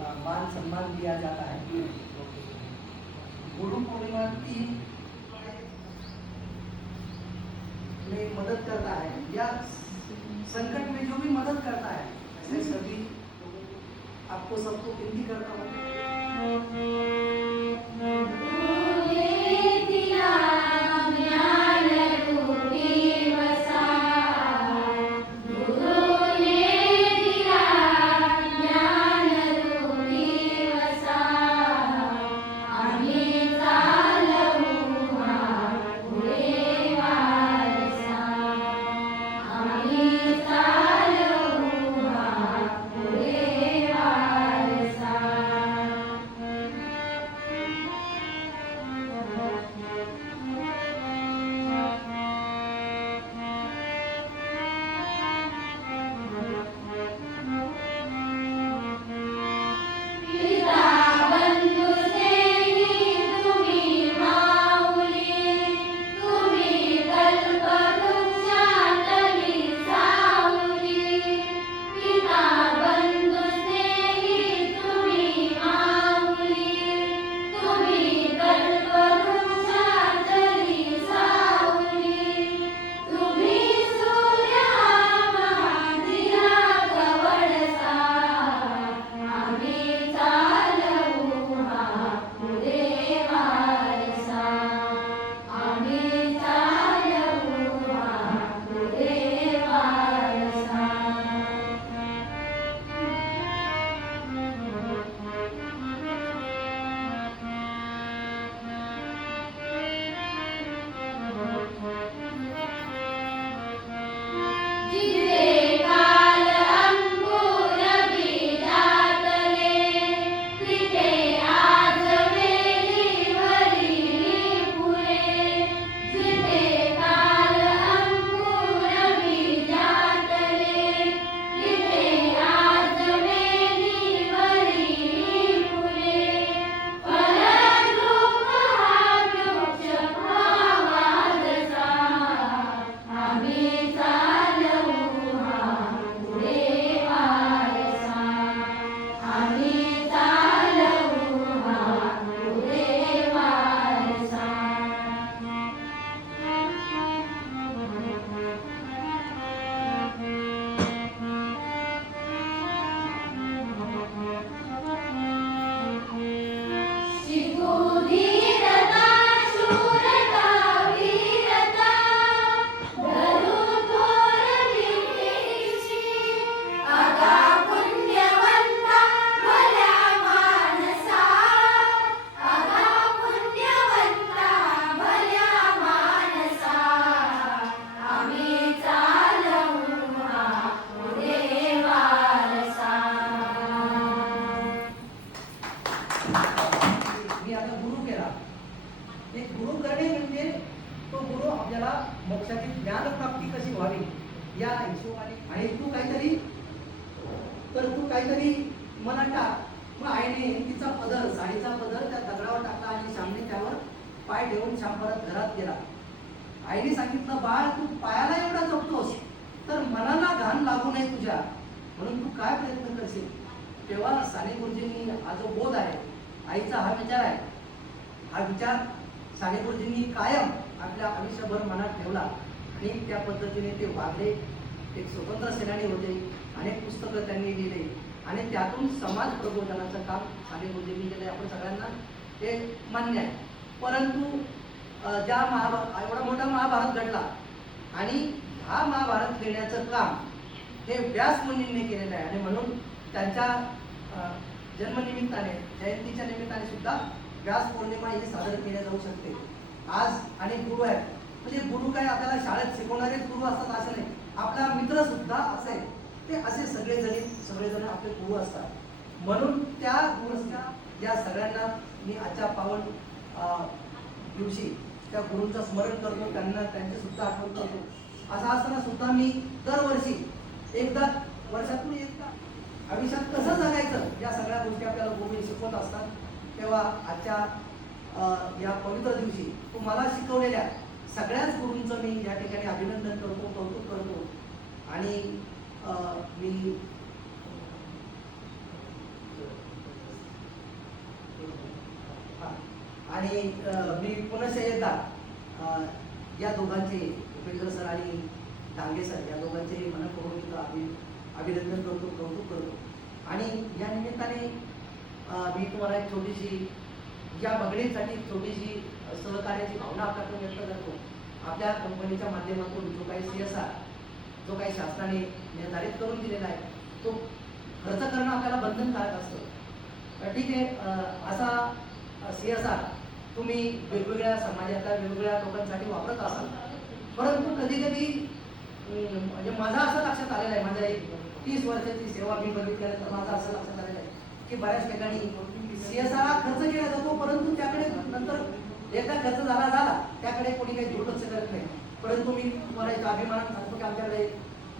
मान सम्मान दिया जाता है। गुरु पूर्णिमा की में मदद करता है या संकट में जो भी मदद करता है, ऐसे सभी आपको सबको विनती करता हूँ। आईने सांगितलं, बाळ तू पायाला एवढा जपतोस तर मनाला घाण लागू नये तुझ्या, म्हणून तू काय प्रयत्न करशील. तेव्हा साने गुरुजींनी हा जो बोध आहे, आईचा हा विचार आहे, हा विचार साने गुरुजींनी कायम आपल्या आयुष्यभर मनात ठेवला आणि त्या पद्धतीने ते वागले. एक स्वतंत्र सेनानी होते, अनेक पुस्तकं त्यांनी लिहिले आणि त्यातून समाज प्रबोधनाचं काम साने गुरुजींनी केले. आपण सगळ्यांना ते मान्य आहे. परंतु ज्या एवढा मोठा महाभारत घडला आणि हा महाभारत लिहिण्याचं काम हे व्यास मुनींनी केलेलं आहे आणि म्हणून त्यांच्या जन्मनिमित्ताने, जयंतीच्या निमित्ताने सुद्धा व्यास पौर्णिमा ही साजरी केली जाऊ शकते. आज अनेक गुरु आहेत, म्हणजे गुरु काय आपल्याला शाळेत शिकवणारेच गुरु असतात असं नाही, आपला मित्र सुद्धा असे, ते असे सगळेजण आपले गुरु असतात. म्हणून त्या गुरूंच्या या सगळ्यांना मी आजच्या पावन दिवशी त्या गुरूंचं स्मरण करतो, त्यांना त्यांची सुद्धा आठवण करतो. असं असताना सुद्धा मी दरवर्षी एकदा वर्षातून एकदा आयुष्यात कसं जगायचं या सगळ्या गोष्टी आपल्याला गुरु शिकवत असतात. तेव्हा आजच्या या पवित्र दिवशी मला शिकवलेल्या सगळ्याच गुरूंचं मी या ठिकाणी अभिनंदन करतो, कौतुक करतो. आणि मी आणि मी पुन्हा एकदा या दोघांचे उपेंद्र सर आणि डांगे सर या दोघांचे मनपूर्वक अभिनंदन करतो, कौतुक करतो. आणि या निमित्ताने मी तुम्हाला एक छोटीशी या बघणीसाठी छोटीशी सहकार्याची भावना आपल्याकडून व्यक्त करतो. आपल्या कंपनीच्या माध्यमातून जो काही CSR जो काही शासनाने निर्धारित करून दिलेला आहे तो खर्च करणं आपल्याला बंधनकारक असतं. ठीक आहे, असा CSR तुम्ही वेगवेगळ्या समाजातल्या वेगवेगळ्या लोकांसाठी वापरत असाल, परंतु कधी कधी म्हणजे माझा असं लक्षात आलेलं आहे, माझ्या एक 30 वर्षाची सेवा मी बघितल्यानंतर माझं असं लक्षात आलेलं आहे की बऱ्याच ठिकाणी CSR हा खर्च केला जातो, परंतु त्याकडे नंतर एकदा खर्च झाला त्याकडे कोणी काही दुर्लक्ष करत नाही. परंतु मी तुम्हाला एक अभिमान सांगतो की आमच्याकडे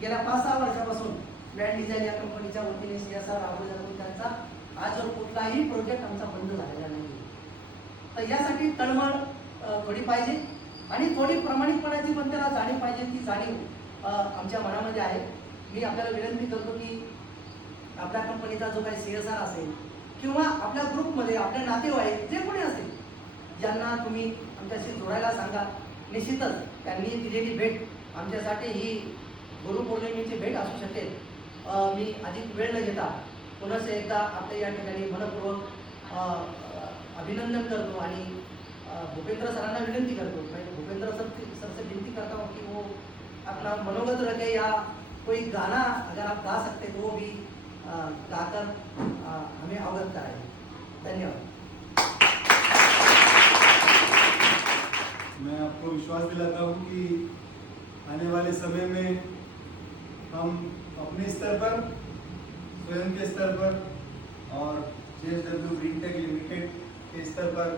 गेल्या 5-6 वर्षापासून ब्रँड डिझाईन या कंपनीच्या वतीने CSR राबवला जातो. त्यांचा आज कुठलाही प्रोजेक्ट आमचा बंद झालेला नाही. तर यासाठी तळमळ थोडी पाहिजे आणि थोडी प्रामाणिकपणाची पण त्याला जाणीव पाहिजे. ती जाणीव आमच्या मनामध्ये आहे. मी आपल्याला विनंती करतो की आपल्या कंपनीचा जो काही CSR असेल किंवा आपल्या ग्रुपमध्ये आपले नातेवाईक जे कोणी असेल ज्यांना तुम्ही आमच्याशी जोडायला सांगा, निश्चितच त्यांनी दिलेली भेट आमच्यासाठी ही गुरुपौर्णिमेची भेट असू शकेल. मी अधिक वेळ न घेता पुन्हा एकदा आपल्या या ठिकाणी मनपूर्वक अभिनंदन करतो आणि भूपेंद्र सरांना विनंती करतो. भूपेंद्र सर से विनती करता हूँ कि वो अपना मनोगत रखे या कोई गाना अगर आप गा सकते तो वो भी गाकर हमें अवगत कराए. धन्यवाद. मैं आपको विश्वास दिलाता हूँ कि आने वाले समय में हम अपने स्तर पर, स्वयं के स्तर पर और JSW ग्रीन टेक लिमिटेड के स्तर पर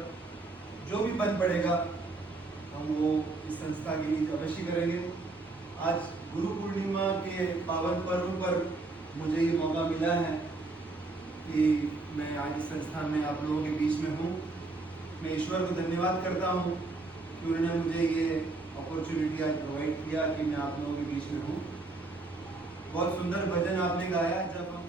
जो भी बन पड़ेगा हम वो इस संस्था के लिए अवश्य करेंगे. आज गुरु पूर्णिमा के पावन पर्व पर मुझे ये मौका मिला है कि मैं आज इस संस्था में आप लोगों के बीच में हूँ. मैं ईश्वर को धन्यवाद करता हूँ कि उन्होंने मुझे ये अपॉर्चुनिटी आज प्रोवाइड किया कि मैं आप लोगों के बीच में हूँ. बहुत सुंदर भजन आपने गाया जब हम